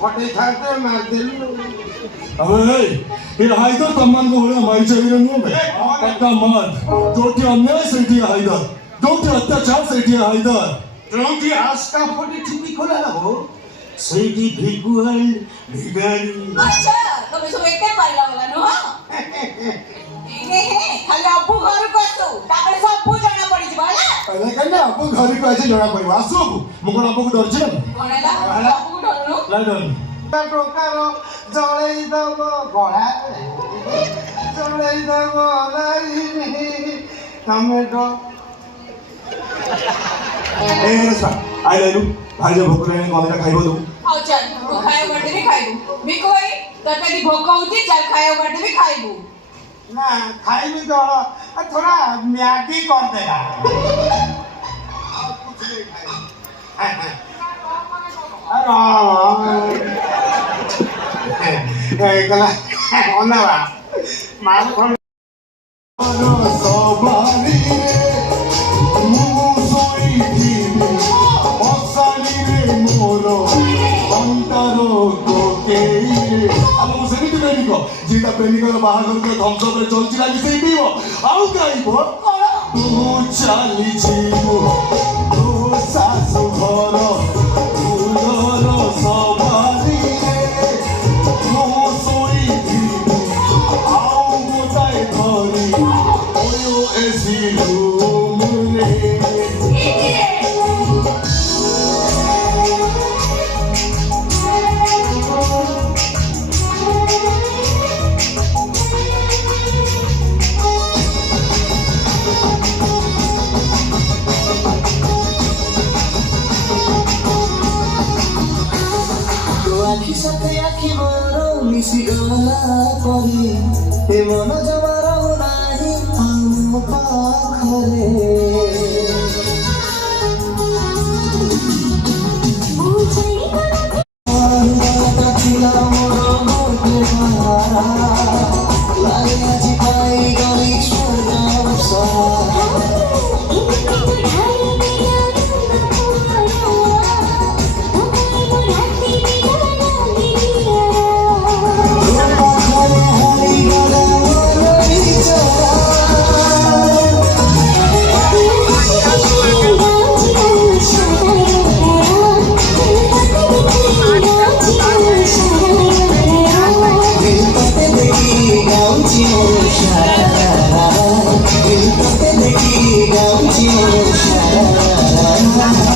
फटे खाते मार दिल अबे ये हाइदर तम्मान को बड़ा माई चाहिए नहीं बे पक्का मत जो कि अन्याय से दिया हाइदर जो कि अत्याचार से दिया हाइदर जो कि आस्था फटे टीवी खोला ना हो सही भिगुअल भिगारी अच्छा તમે શું એકને પાડલા વાલા નો હા એને હે ખાલી અબ્બુ ઘર કરતો તાપડે સબ જણા પડી જ વાલા અરે કને અબ્બુ ઘર કો આસે જણા પડી વાસુ મુકો અબ્બુ કો ડર છે કોણેલા અબ્બુ ડરનો લાઈડન ટોકારો જળઈ દવ ગોળા જળઈ દવ લઈ ટમેટો એ રસા આઈ લેલુ ભાજે ભોકરે ને કોલેટા ખાઈબો દઉં આવ ચાલ તું ખાયો માટે બી ખાઈબુ મી કોઈ તતડી ભોકો ઉતી ચાલ ખાયો માટે બી ખાઈબુ ના ખાઈ भी तो थोड़ा मैगी कर देगा कुछ नहीं खाए अरे कला होना बा मार खोल सवारी रे मुसोई थी ओसानी रे मोरो अंतरो कोके आलो मुसरी तो नहीं को जीता प्रेमिका का बाहर को थम्स अप रे चलची लागी सेई पीबो आउ गाइबो तू चाली जीवो तू सासु घर तुलरो सवारी रे मुसोई थी आउ गोताए धरी ओयो एसी रूम रे आखि साथे आखि मोर मिसिगला परी हे मन जमार नाही आम पाखरे